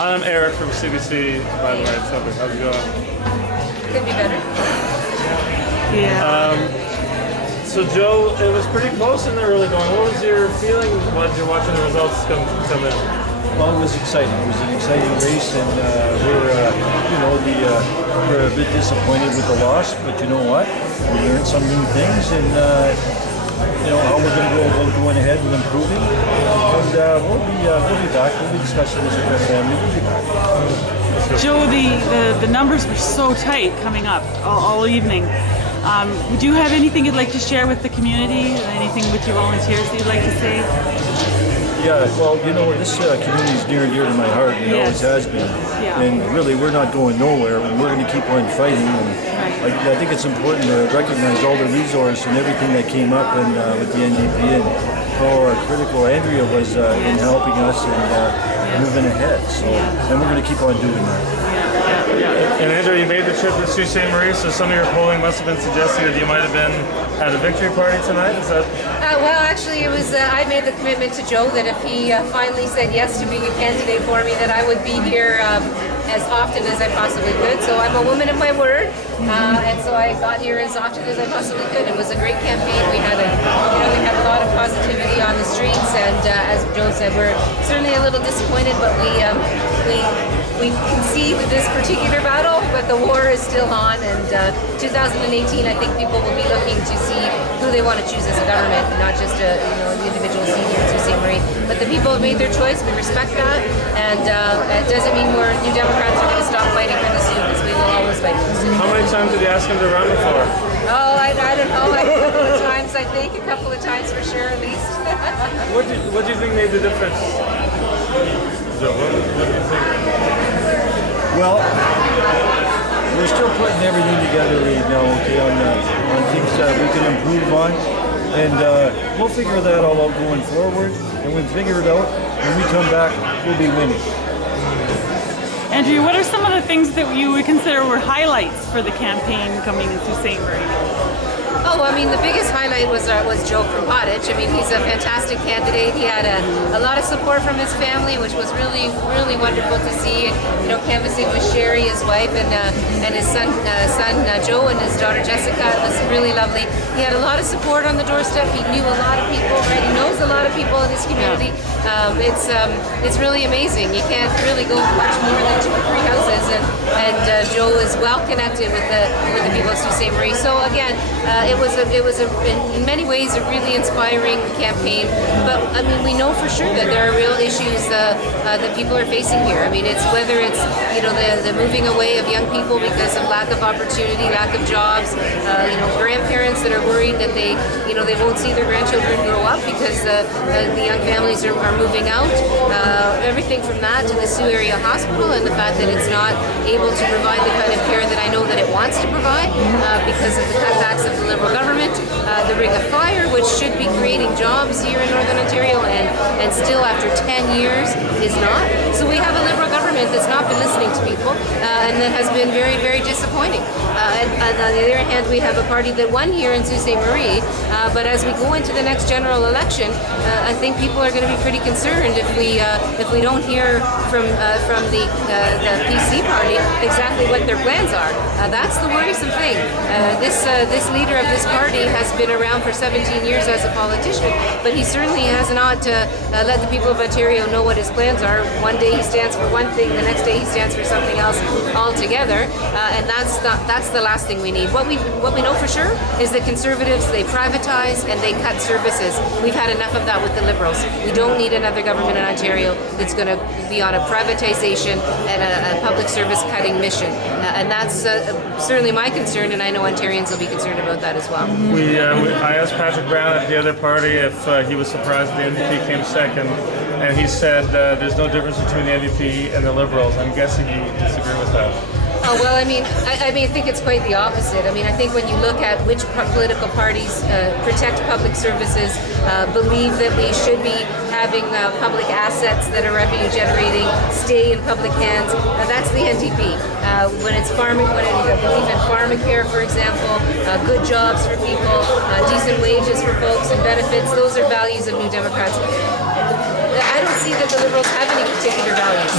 I'm Eric from CBC, by the way. How's it going? Could be better. Yeah. So Joe, it was pretty close in the early going. What was your feeling when you're watching the results come in? Well, it was exciting. It was an exciting race, and we're a bit disappointed with the loss. But you know what? We learned some new things, and how we're going to go about going ahead and improving. And we'll be back. We'll be discussing this with our family. We'll be back. Joe, the numbers were so tight coming up all evening. Would you have anything you'd like to share with the community? Anything with your volunteers that you'd like to say? Yeah, well, this community is near and dear to my heart, and it always has been. Yeah. And really, we're not going nowhere, and we're going to keep on fighting. And I think it's important to recognize all the resource and everything that came up with the NDP and how critical Andrea was in helping us and moving ahead. So, and we're going to keep on doing that. And Andrea, you made the trip to Sault Ste. Marie, so some of your polling must have been suggesting that you might have been at a victory party tonight. Is that? Well, actually, it was. I made the commitment to Joe that if he finally said yes to being a candidate for me, that I would be here as often as I possibly could. So I'm a woman of my word, and so I got here as often as I possibly could. It was a great campaign. We had a lot of positivity on the streets, and as Joe said, we're certainly a little disappointed, but we concede this particular battle, but the war is still on, and 2018, I think people will be looking to see who they want to choose as a government, not just an individual seat here in Sault Ste. Marie. But the people have made their choice. We respect that, and it doesn't mean we're New Democrats are going to stop fighting for the Sioux, because we will always fight for the Sioux. How many times did you ask him to run before? Oh, I don't know. A couple of times, I think. A couple of times for sure, at least. What do you think made the difference? Joe, what do you think? Well, we're still putting everything together right now, on things that we can improve on, and we'll figure that all out going forward. And when we figure it out, when we come back, we'll be winning. Andrea, what are some of the things that you would consider were highlights for the campaign coming into Sault Ste. Marie? Oh, I mean, the biggest highlight was Joe Krmpotich. I mean, he's a fantastic candidate. He had a lot of support from his family, which was really, really wonderful to see. Canvassing with Sherry, his wife, and his son Joe, and his daughter Jessica. It was really lovely. He had a lot of support on the doorstep. He knew a lot of people, right? He knows a lot of people in his community. It's really amazing. You can't really go much more than 2 or 3 houses, and Joe is well connected with the people of Sault Ste. Marie. So again, it was in many ways a really inspiring campaign. But I mean, we know for sure that there are real issues that people are facing here. I mean, it's whether it's the moving away of young people because of lack of opportunity, lack of jobs. Grandparents that are worried that they won't see their grandchildren grow up because the young families are moving out. Everything from that to the Sioux Area Hospital and the fact that it's not able to provide the kind of care that I know that it wants to provide because of the cutbacks of the Liberal government. The Ring of Fire, which should be creating jobs here in Northern Ontario, and still after 10 years is not. So we have a Liberal government that's not been listening to people, and that has been very, very disappointing. And on the other hand, we have a party that won here in Sault Ste. Marie, but as we go into the next general election, I think people are going to be pretty concerned if we don't hear from the PC party exactly what their plans are. That's the worrisome thing. This leader of this party has been around for 17 years as a politician, but he certainly has not let the people of Ontario know what his plans are. One day he stands for one thing, the next day he stands for something else altogether, and that's the last thing we need. What we know for sure is that Conservatives, they privatize and they cut services. We've had enough of that with the Liberals. We don't need another government in Ontario that's going to be on a privatization and a public service cutting mission, and that's certainly my concern, and I know Ontarians will be concerned about that as well. I asked Patrick Brown at the other party if he was surprised the NDP came second, and he said there's no difference between the NDP and the Liberals. I'm guessing you disagree with that. Oh, well, I think it's quite the opposite. I mean, I think when you look at which political parties protect public services, believe that we should be having public assets that are revenue generating stay in public hands, that's the NDP. When it's farming, when it believe in pharmacare, for example, good jobs for people, decent wages for folks, and benefits, those are values of New Democrats. I don't see that the Liberals have any particular values,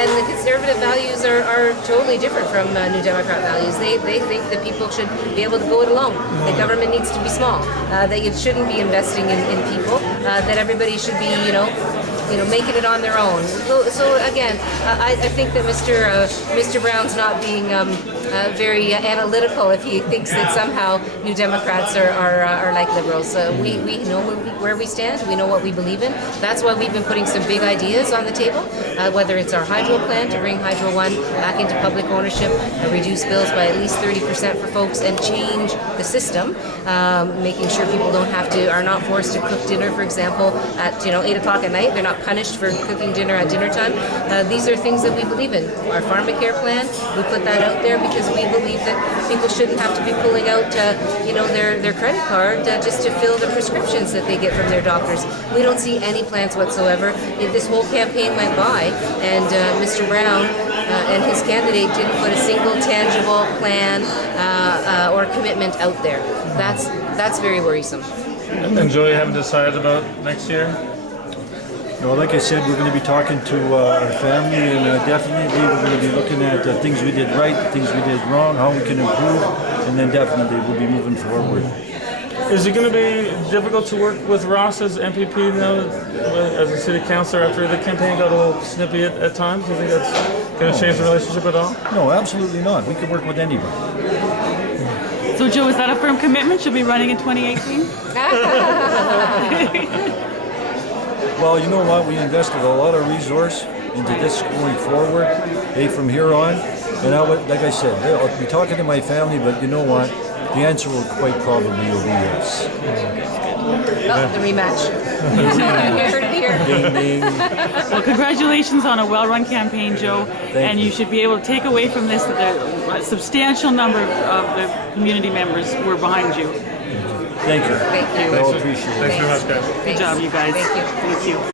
and the Conservative values are totally different from New Democrat values. They think that people should be able to go it alone. The government needs to be small. That you shouldn't be investing in people. That everybody should be, making it on their own. So again, I think that Mr. Brown's not being very analytical if he thinks that somehow New Democrats are like Liberals. We know where we stand. We know what we believe in. That's why we've been putting some big ideas on the table, whether it's our hydro plan to bring Hydro One back into public ownership, reduce bills by at least 30% for folks, and change the system, making sure people are not forced to cook dinner, for example, at 8 o'clock at night. They're not punished for cooking dinner at dinner time. These are things that we believe in. Our pharmacare plan, we put that out there because we believe that people shouldn't have to be pulling out, their credit card just to fill the prescriptions that they get from their doctors. We don't see any plans whatsoever. This whole campaign went by, and Mr. Brown and his candidate didn't put a single tangible plan or commitment out there. That's very worrisome. And Joe, you haven't decided about next year? No, like I said, we're going to be talking to our family, and definitely we're going to be looking at things we did right, things we did wrong, how we can improve, and then definitely we'll be moving forward. Is it going to be difficult to work with Ross as MPP now, as a city councillor, after the campaign got a little snippy at times? Do you think that's going to change the relationship at all? No, absolutely not. We can work with anybody. So Joe, is that a firm commitment? She'll be running in 2018? Well, you know what? We invested a lot of resource into this going forward, from here on. And like I said, I'll be talking to my family, but you know what? The answer will quite probably be yes. The rematch. Ding, ding. Well, congratulations on a well-run campaign, Joe. And you should be able to take away from this that a substantial number of the community members were behind you. Thank you. Thank you. I all appreciate it. Thanks very much, guys. Good job, you guys. Thank you. Thank you.